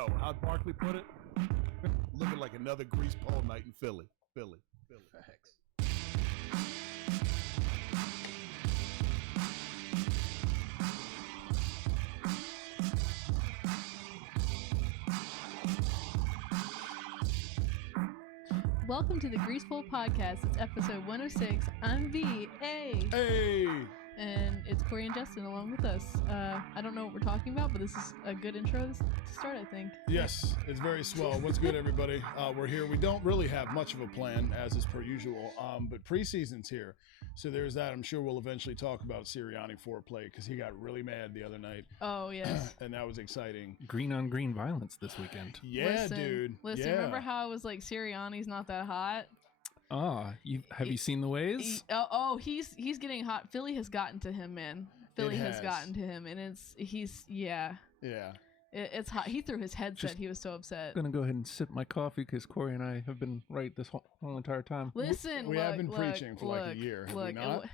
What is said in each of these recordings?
Yo, how Barkley put it? Looking like another grease pole night in Philly. Facts. Welcome to the Greaseful Podcast. It's episode 106. I'm V. Hey! And it's Corey and Justin along with us. I don't know what we're talking about, but this is a good intro to start, I think. Yes, it's very swell. What's good, everybody? We're here. We don't really have much of a plan, as is per usual, but preseason's here. So there's that. I'm sure we'll eventually talk about Sirianni foreplay because he got really mad the other night. Oh, yes. And that was exciting. Green on green violence this weekend. Yeah, dude. Listen, yeah. Remember how I was like, Sirianni's not that hot? Have you seen the ways? He's getting hot. Philly has gotten to him, man. Philly has gotten to him, and he's it's hot. He threw his headset. He was so upset. I'm gonna go ahead and sip my coffee because Corey and I have been right this whole entire time. Listen, we have been preaching for like a year. Have we not?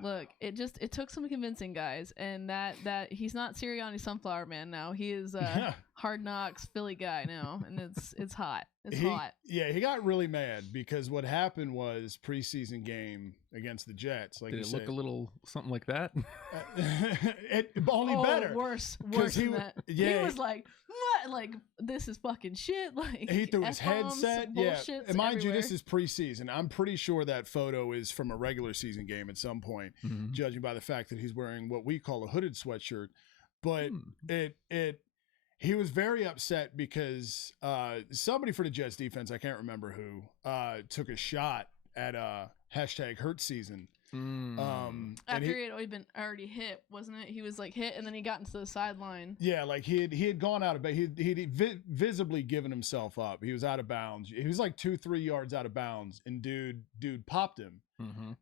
Look, it took some convincing, guys, and that he's not Sirianni Sunflower Man now. He is Hard Knocks Philly guy now, and it's hot. It's hot. Yeah, he got really mad because what happened was preseason game against the Jets. Like, did it look a little something like that? Only better. Worse than that. Yeah, he was like, "What? Like, this is fucking shit." Like, he threw his headset. Yeah, and mind you, everywhere. this is preseason. I'm pretty sure that photo is from a regular season game at some point, judging by the fact that he's wearing what we call a hooded sweatshirt. But he was very upset because somebody for the Jets defense, I can't remember who, took a shot at hashtag hurt season. After he had already hit, wasn't it? He was like hit, and then he got into the sideline. Yeah, like he had gone out of bounds. He'd visibly given himself up. He was out of bounds. He was like 2-3 yards out of bounds, and dude popped him.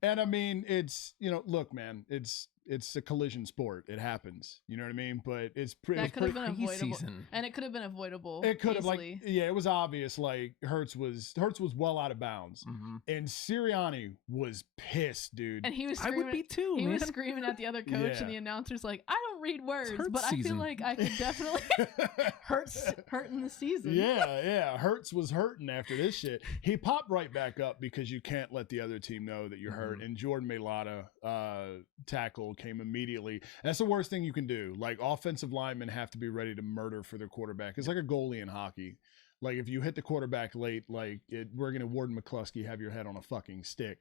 And I mean, it's, look, man, it's a collision sport. It happens. You know what I mean? But it could have been avoidable. And it could have been avoidable. It could have, it was obvious. Like Hurts was well out of bounds, and Sirianni was pissed, dude. And he was screaming, I would be too. He was screaming at the other coach, and the announcer's like, "I don't read words, but I feel like I could definitely hurting the season." Yeah. Hurts was hurting after this shit. He popped right back up because you can't let the other team know that you're hurt. And Jordan Mailata tackle came immediately. That's the worst thing you can do. Like, offensive linemen have to be ready to murder for their quarterback. It's like a goalie in hockey. Like, if you hit the quarterback late, we're going to Warden McCluskey have your head on a fucking stick.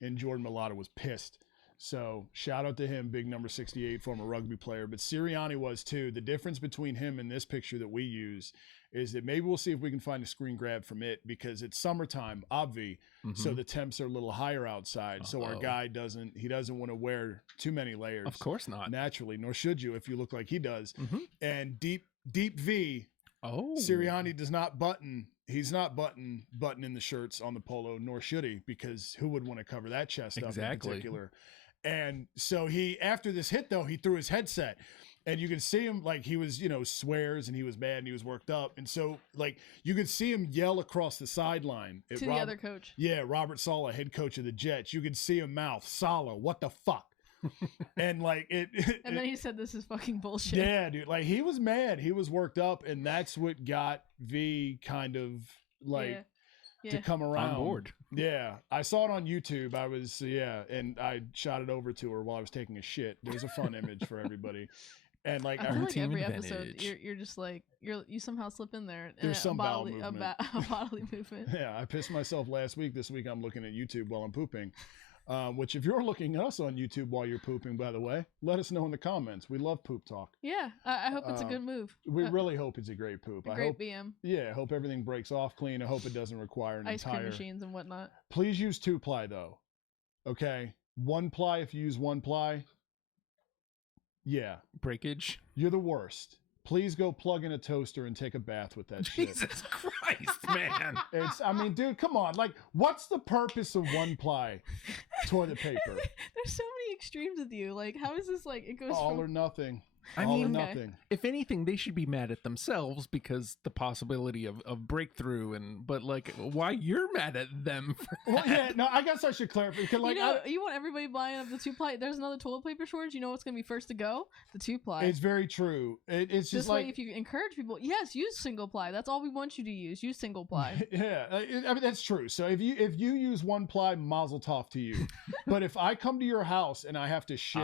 And Jordan Mailata was pissed. So shout out to him, big number 68, former rugby player. But Sirianni was too. The difference between him and this picture that we use is that maybe we'll see if we can find a screen grab from it, because it's summertime, obvi. So the temps are a little higher outside. So our guy doesn't want to wear too many layers. Of course not. Naturally, nor should you if you look like he does. And deep V. Oh, Sirianni does not button. He's not buttoning the shirts on the polo, nor should he, because who would want to cover that chest up in particular? And so after this hit though, he threw his headset, and you can see him, like, he was, swears, and he was mad, and he was worked up, and so, like, you could see him yell across the sideline to the other coach. Yeah, Robert Saleh, head coach of the Jets. You could see him mouth, "Saleh, what the fuck?" And like and then he said, "This is fucking bullshit." Yeah, dude. Like, he was mad. He was worked up, and that's what got V kind of like to come around. On board. Yeah. I saw it on YouTube. I was and I shot it over to her while I was taking a shit. It was a fun image for everybody. And like, I feel like every episode you're just like you somehow slip in there. There's some bodily movement. Yeah, I pissed myself last week. This week I'm looking at YouTube while I'm pooping. Which, if you're looking at us on YouTube while you're pooping, by the way, let us know in the comments. We love poop talk. Yeah, I hope it's a good move. We really hope it's a great poop. I hope BM. Yeah, I hope everything breaks off clean. I hope it doesn't require an ice cream machines and whatnot. Please use 2-ply though. Okay, 1-ply if you use 1-ply. Yeah, breakage. You're the worst. Please go plug in a toaster and take a bath with that shit. Jesus Christ, man. I mean, dude, come on. Like, what's the purpose of 1-ply toilet paper? There's so many extremes with you. Like, how is this like, it goes all from... or nothing. I All or mean, nothing. if anything, they should be mad at themselves because the possibility of breakthrough but like, why you're mad at them? Well, yeah, no, I guess I should clarify. Because, like, you want everybody buying up the 2-ply. There's another toilet paper shortage. You know what's going to be first to go? The 2-ply. It's very true. It's just this like, way, if you encourage people, yes, use single ply. That's all we want you to use. Use single ply. Yeah, I mean that's true. So if you use 1-ply, mazel tov to you. But if I come to your house and I have to shit.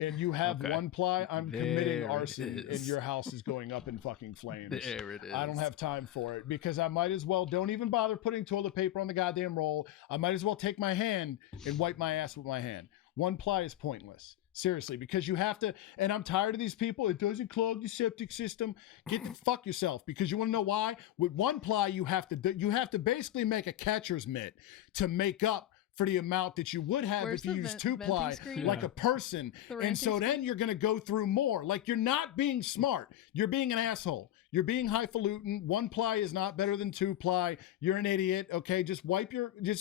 And you have 1-ply, I'm committing arson, and your house is going up in fucking flames. There it is. I don't have time for it because I might as well don't even bother putting toilet paper on the goddamn roll. I might as well take my hand and wipe my ass with my hand. 1-ply is pointless. Seriously, because you have to, and I'm tired of these people. It doesn't clog the septic system. Get the fuck yourself, because you want to know why? With 1-ply, you have to basically make a catcher's mitt to make up for the amount that you would have if you use 2-ply, like a person. And so then you're going to go through more. Like, you're not being smart. You're being an asshole. You're being highfalutin. 1-ply is not better than 2-ply. You're an idiot. Okay, just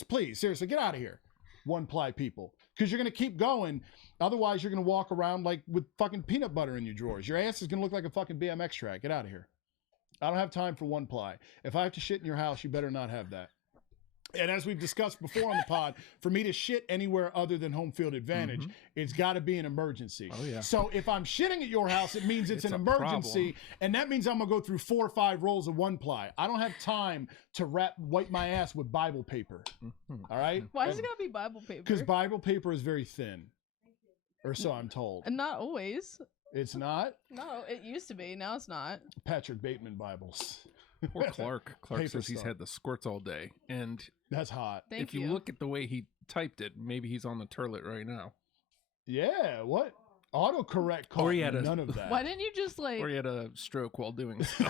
please, seriously, get out of here. 1-ply people. Because you're going to keep going. Otherwise, you're going to walk around like with fucking peanut butter in your drawers. Your ass is going to look like a fucking BMX track. Get out of here. I don't have time for 1-ply. If I have to shit in your house, you better not have that. And as we've discussed before on the pod, for me to shit anywhere other than home field advantage, it's got to be an emergency. Oh, yeah. So if I'm shitting at your house, it means it's an emergency. And that means I'm going to go through 4 or 5 rolls of 1-ply. I don't have time to wipe my ass with Bible paper. All right? Why does it got to be Bible paper? Because Bible paper is very thin. Or so I'm told. And not always. It's not? No, it used to be. Now it's not. Patrick Bateman Bibles. Poor Clark. Clark Paper says he's stuff. had the squirts all day. And that's hot. if you look at the way he typed it, maybe he's on the toilet right now. Yeah, what? Autocorrect caught none of that. Why didn't you just like... Or he had a stroke while doing so.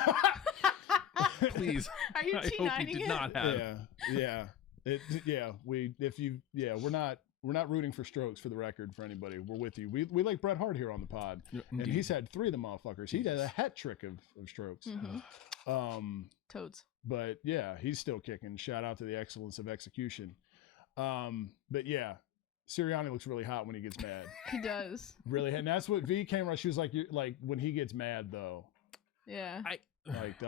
Please. Are you I hope he did not have. We're not rooting for strokes, for the record, for anybody. We're with you. We like Bret Hart here on the pod. And he's had 3 of the motherfuckers. He had a hat trick of strokes. Toads. But yeah, he's still kicking. Shout out to the excellence of execution. But yeah, Sirianni looks really hot when he gets mad. He does. Really, and that's what V came around. She was like, like when he gets mad though. Yeah.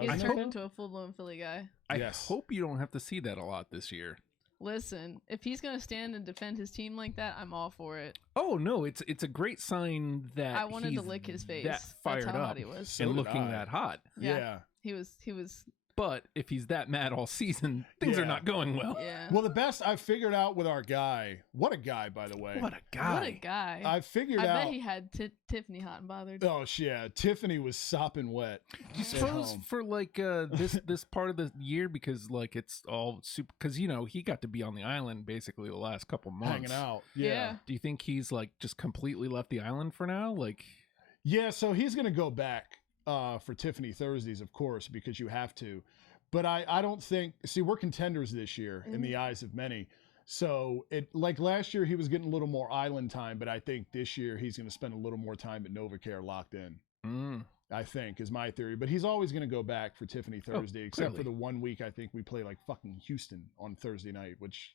He's turned into a full-blown Philly guy. I hope you don't have to see that a lot this year. Listen, if he's gonna stand and defend his team like that, I'm all for it. Oh no, it's a great sign that I wanted to lick his face. That fired That's how up hot he was. and looking that hot. Yeah. He was. But if he's that mad all season, things are not going well. Yeah. Well, the best I figured out with our guy. What a guy, by the way. What a guy. I figured out. I bet he had Tiffany hot and bothered. Oh yeah, Tiffany was sopping wet. You suppose for like this part of the year, because like it's all super, because he got to be on the island basically the last couple months hanging out. Yeah. Do you think he's like just completely left the island for now? Like, yeah, so he's gonna go back for Tiffany Thursdays, of course, because you have to. But I don't think, see, we're contenders this year in the eyes of many. So it, like last year, he was getting a little more island time, but I think this year he's going to spend a little more time at NovaCare locked in. I think is my theory. But he's always going to go back for Tiffany Thursday, except for the 1 week I think we play like fucking Houston on Thursday night, which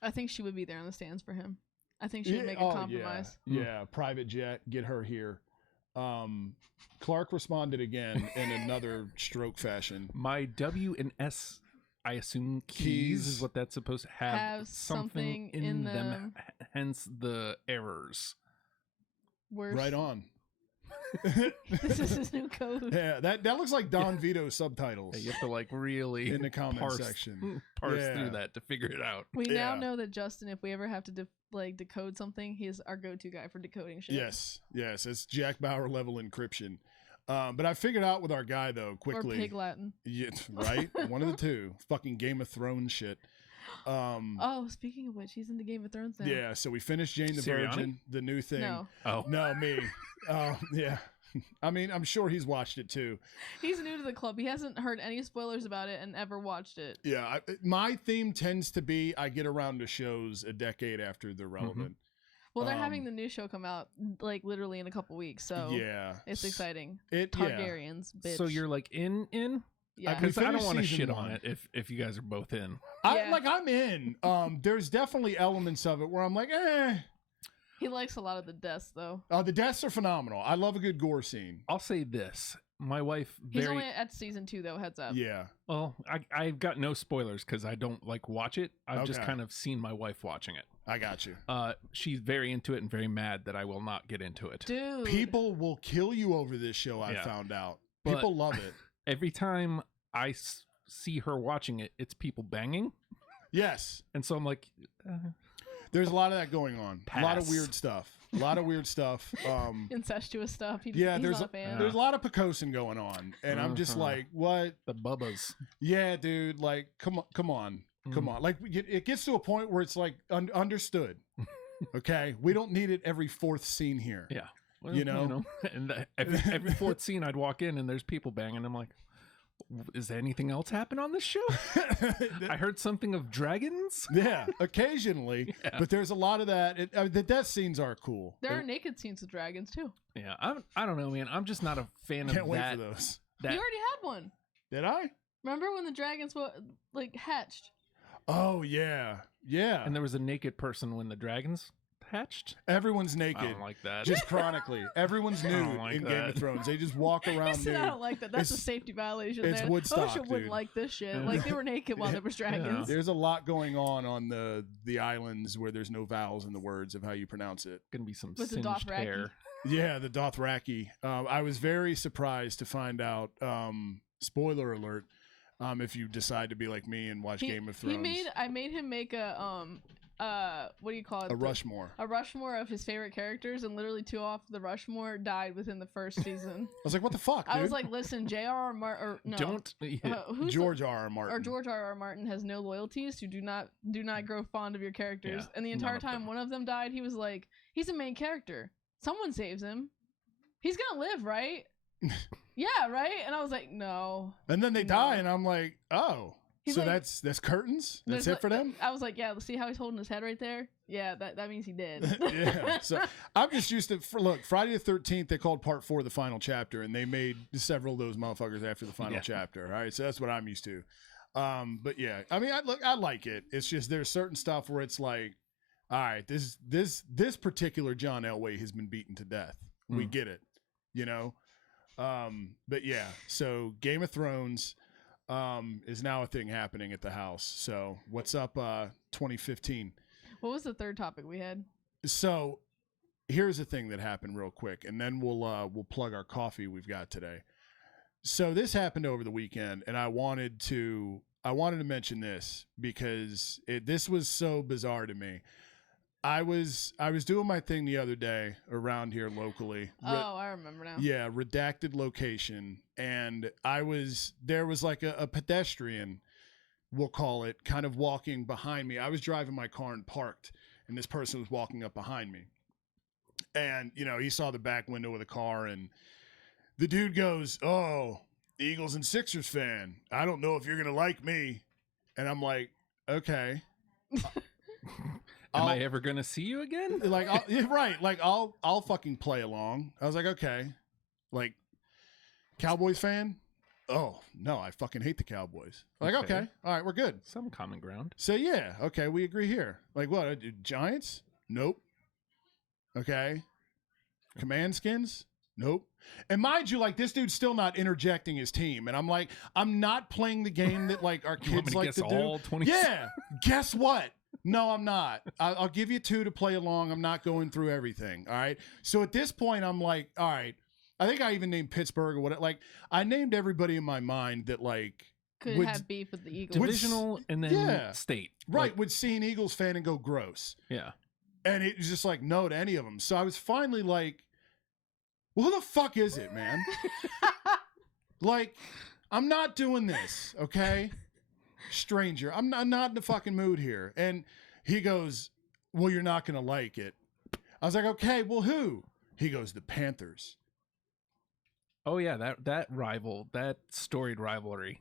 I think she would be there in the stands for him. I think she would make a compromise. Yeah, private jet, get her here. Clark responded again in another stroke fashion. My W and S, I assume keys is what that's supposed to have something in them, hence the errors. Worse. Right on. This is his new code. Yeah, that looks like Don Vito's subtitles. You have to like really in the comment section parse through that to figure it out. We now know that Justin, if we ever have to decode something, he's our go-to guy for decoding shit. Yes, it's Jack Bauer level encryption. But I figured out with our guy though quickly. Or Pig Latin. Yeah, right. One of the two. Fucking Game of Thrones shit. Speaking of which, he's in the Game of Thrones now. Yeah, so we finished Jane the Sirianni? Virgin, the new thing. No, me. Yeah. I mean, I'm sure he's watched it too. He's new to the club. He hasn't heard any spoilers about it and ever watched it. Yeah, my theme tends to be I get around to shows a decade after they're relevant. Well, they're having the new show come out like literally in a couple weeks, so it's exciting. Targaryens, bitch. So you're like in? Yeah, because I don't want to shit on it if you guys are both in. I'm in. There's definitely elements of it where I'm like, He likes a lot of the deaths, though. The deaths are phenomenal. I love a good gore scene. I'll say this. My wife He's only at season 2, though, heads up. Yeah. Well, I've got no spoilers because I don't watch it. I've just kind of seen my wife watching it. I got you. She's very into it and very mad that I will not get into it. Dude. People will kill you over this show, I found out. People love it. Every time I see her watching it, it's people banging. Yes. And so I'm like... There's a lot of that going on. Pass. A lot of weird stuff. Incestuous stuff. He's there's not a fan. There's a lot of Picosin going on, and I'm just like, what? The bubbas. Yeah, dude. Like, come on. Like, it gets to a point where it's like understood. Okay, we don't need it every fourth scene here. Yeah, well, and every fourth scene, I'd walk in and there's people banging. I'm like, is anything else happen on this show? I heard something of dragons. Yeah, occasionally, but there's a lot of that. The death scenes are cool. There are naked scenes with dragons too. Yeah, I don't know, man. I'm just not a fan of that. Can't wait for those. You already had one. Did I? Remember when the dragons hatched? Oh yeah. And there was a naked person when the dragons hatched. Everyone's naked. I don't like that. Just chronically, everyone's nude in Game of Thrones. They just walk around nude. I don't like that. That's a safety violation. It's there. Woodstock, OSHA wouldn't like this shit. Like they were naked while there was dragons. There's a lot going on the islands where there's no vowels in the words of how you pronounce it. Gonna be some with singed hair. Yeah, the Dothraki. I was very surprised to find out. Spoiler alert. If you decide to be like me and watch Game of Thrones, I made him make a what do you call it? A Rushmore. A Rushmore of his favorite characters, and literally 2 off the Rushmore died within the first season. I was like, what the fuck, dude? I was like, listen, J.R.R. Martin, or no, don't George R.R. Martin. Or George R.R. Martin has no loyalties. You do not grow fond of your characters. And the entire time one of them died, he was like, he's a main character. Someone saves him. He's gonna live, right? Yeah, right. And I was like, no. And then they die, and I'm like, oh. He's so like, that's curtains? That's it for them? I was like, yeah, see how he's holding his head right there? Yeah, that means he did. Yeah. So I'm just used to, look, Friday the 13th, they called part 4 the final chapter, and they made several of those motherfuckers after the final chapter. All right. So that's what I'm used to. But yeah, I mean, I like it. It's just there's certain stuff where it's like, all right, this particular John Elway has been beaten to death. We get it, you know? But yeah, so Game of Thrones is now a thing happening at the house. So what's up 2015? What was the third topic we had? So here's the thing that happened real quick, and then we'll plug our coffee we've got today. So this happened over the weekend, and I wanted to mention this because this was so bizarre to me. I was doing my thing the other day around here locally. I remember now. Yeah, redacted location, and there was like a pedestrian, we'll call it, kind of walking behind me. I was driving my car and parked, and this person was walking up behind me. And, he saw the back window of the car, and the dude goes, "Oh, Eagles and Sixers fan. I don't know if you're going to like me." And I'm like, okay. Am I ever gonna see you again? Like, right? Like, I'll fucking play along. I was like, okay, like, Cowboys fan? Oh no, I fucking hate the Cowboys. Like, okay, all right, we're good. Some common ground. So yeah, okay, we agree here. Like, what? Giants? Nope. Okay. Command skins? Nope. And mind you, like, this dude's still not interjecting his team, and I'm like, I'm not playing the game that like our kids like to do. 20? Yeah. Guess what? No, I'm not. I'll give you 2 to play along. I'm not going through everything. All right. So at this point, I'm like, all right. I think I even named Pittsburgh or what. Like, I named everybody in my mind that like could have beef with the Eagles. Divisional and then state. Right. Would see an Eagles fan and go gross. Yeah. And it was just like no to any of them. So I was finally like, well, who the fuck is it, man? Like, I'm not doing this. Okay. Stranger, I'm not in the fucking mood here. And he goes, well, you're not gonna like it. I was like, okay, well, who? He goes, the Panthers. Oh yeah, that storied rivalry.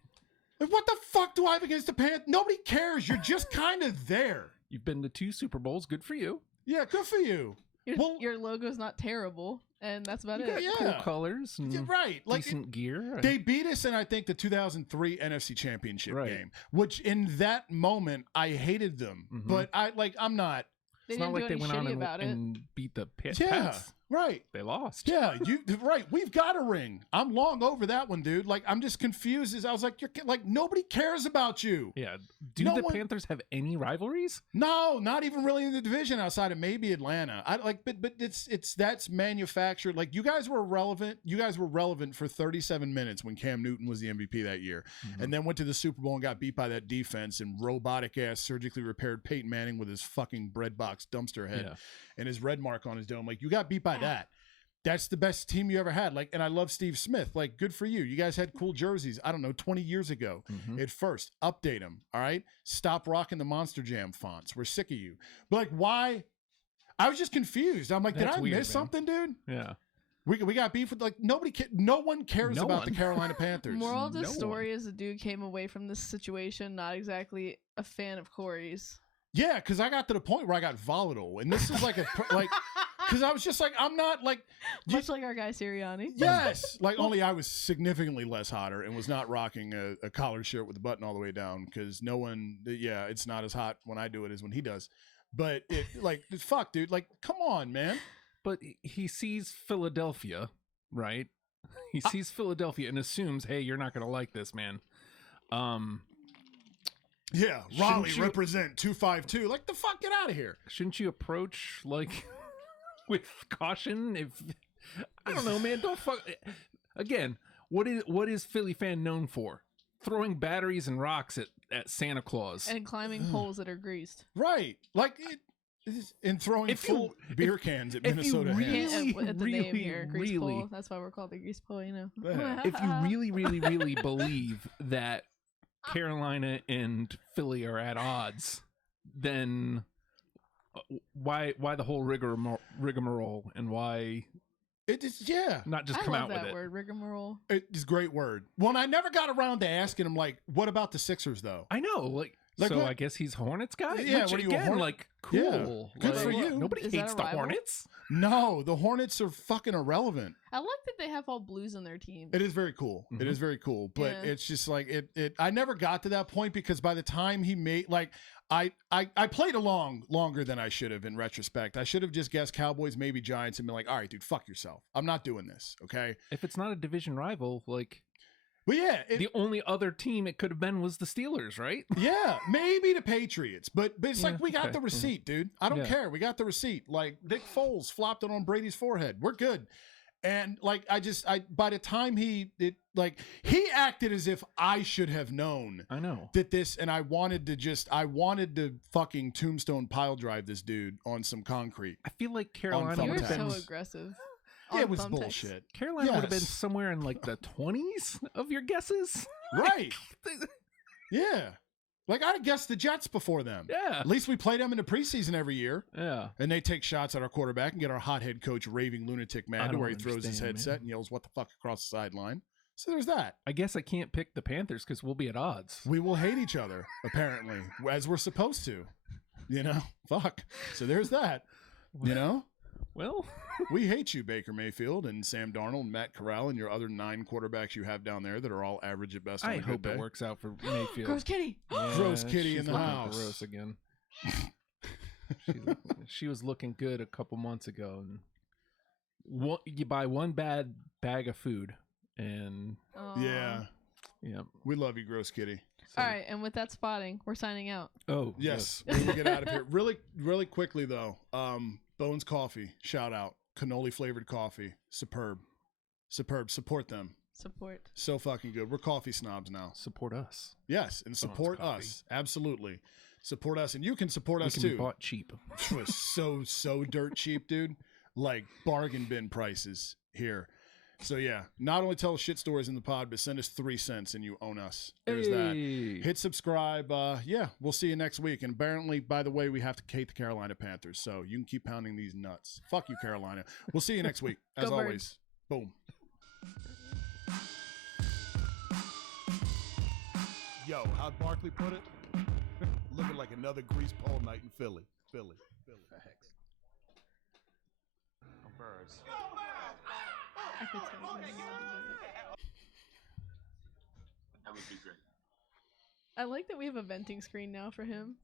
What the fuck do I have against the Panthers? Nobody cares. You're just kind of there. You've been to 2 Super Bowls. Good for you. Yeah, good for you. Your logo's not terrible, and that's about it. Yeah. Cool colors and right. Like, decent gear. They beat us in, I think, the 2003 NFC Championship game, which in that moment, I hated them. Mm-hmm. But I'm not It's not like they went on and beat the Pats. Right. They lost. Yeah, right. We've got a ring. I'm long over that one, dude. Like, I'm just confused. I was like, you're like, nobody cares about you. Yeah. Do the Panthers have any rivalries? No, not even really in the division outside of maybe Atlanta. But that's manufactured. Like, you guys were relevant. You guys were relevant for 37 minutes when Cam Newton was the MVP that year, and then went to the Super Bowl and got beat by that defense and robotic ass surgically repaired Peyton Manning with his fucking bread box dumpster head. And his red mark on his dome. Like, you got beat by that. That's the best team you ever had. Like, and I love Steve Smith. Like, good for you. You guys had cool jerseys, I don't know, 20 years ago. At first, update them, all right? Stop rocking the Monster Jam fonts. We're sick of you. But, like, why? I was just confused. I'm like, did I miss something, dude? Yeah. We got beef with, like, no one cares about the Carolina Panthers. Moral of the story is the dude came away from this situation not exactly a fan of Corey's. Yeah, because I got to the point where I got volatile, and this is like because I was just like, I'm not like much like our guy Sirianni. Yes, like only I was significantly less hotter and was not rocking a collared shirt with the button all the way down because no one, it's not as hot when I do it as when he does. But it like fuck, dude, like come on, man. But he sees Philadelphia, right? He sees Philadelphia and assumes, hey, you're not gonna like this, man. Yeah, Raleigh represent 252. Like the fuck, get out of here. Shouldn't you approach like with caution? If I don't know, man, don't fuck. Again, what is Philly fan known for? Throwing batteries and rocks at Santa Claus and climbing poles that are greased. Right, like and throwing full beer cans at Minnesota Hands. At the name here, grease pole. That's why we're called the grease pole. You know. If you really believe that Carolina and Philly are at odds, then why the whole rigmarole and why it is not just come out with it? I love that word, rigmarole. It's a great word. Well, and I never got around to asking him like, what about the Sixers though? I know, like so what? I guess he's Hornets guy. Yeah, which, again, like cool. Yeah. Good for you. Nobody hates the Hornets. No, the Hornets are fucking irrelevant. I like that they have all blues on their team. It is very cool. It is very cool. But it's just like it I never got to that point because by the time he made like I played along longer than I should have in retrospect. I should have just guessed Cowboys, maybe Giants, and been like, all right, dude, fuck yourself. I'm not doing this. Okay. If it's not a division rival, like well, yeah, the only other team it could have been was the Steelers, right? Yeah, maybe the Patriots, but it's like we got the receipt, dude. I don't care. We got the receipt. Like Nick Foles flopped it on Brady's forehead. We're good. And like by the time he acted as if I should have known. I know that this, and I wanted to fucking tombstone pile drive this dude on some concrete. I feel like Carolina. You're so aggressive. Yeah, it was bullshit. Carolina would have been somewhere in like the 20s of your guesses. Right. Yeah. Like I'd have guessed the Jets before them. Yeah. At least we play them in the preseason every year. Yeah. And they take shots at our quarterback and get our hot head coach raving lunatic mad to where he throws his headset and yells, "What the fuck?" across the sideline. So there's that. I guess I can't pick the Panthers because we'll be at odds. We will hate each other, apparently, as we're supposed to. You know? Fuck. So there's that. You know? Well, we hate you, Baker Mayfield and Sam Darnold and Matt Corral and your other 9 quarterbacks you have down there that are all average at best. I hope it works out for Mayfield. Gross kitty. Yeah, gross kitty in the house. Gross again. She was looking good a couple months ago. And you buy one bad bag of food, and yeah, we love you, gross kitty. So, all right, and with that spotting, we're signing out. Oh yes, we will get out of here really quickly though. Bones Coffee, shout out. Cannoli flavored coffee. Superb. Support them. Support. So fucking good. We're coffee snobs now. Support us. Yes, and support us. Absolutely. Support us. And you can support us too. Be bought cheap. so dirt cheap, dude. Like bargain bin prices here. So yeah, not only tell us shit stories in the pod, but send us 3 cents and you own us. There's that. Hit subscribe. Yeah, we'll see you next week. And apparently, by the way, we have to hate the Carolina Panthers. So you can keep pounding these nuts. Fuck you, Carolina. We'll see you next week. As always. Boom. Yo, how'd Barkley put it? Looking like another grease pole night in Philly. Facts. Birds. I could tell you. That would be great. I like that we have a venting screen now for him.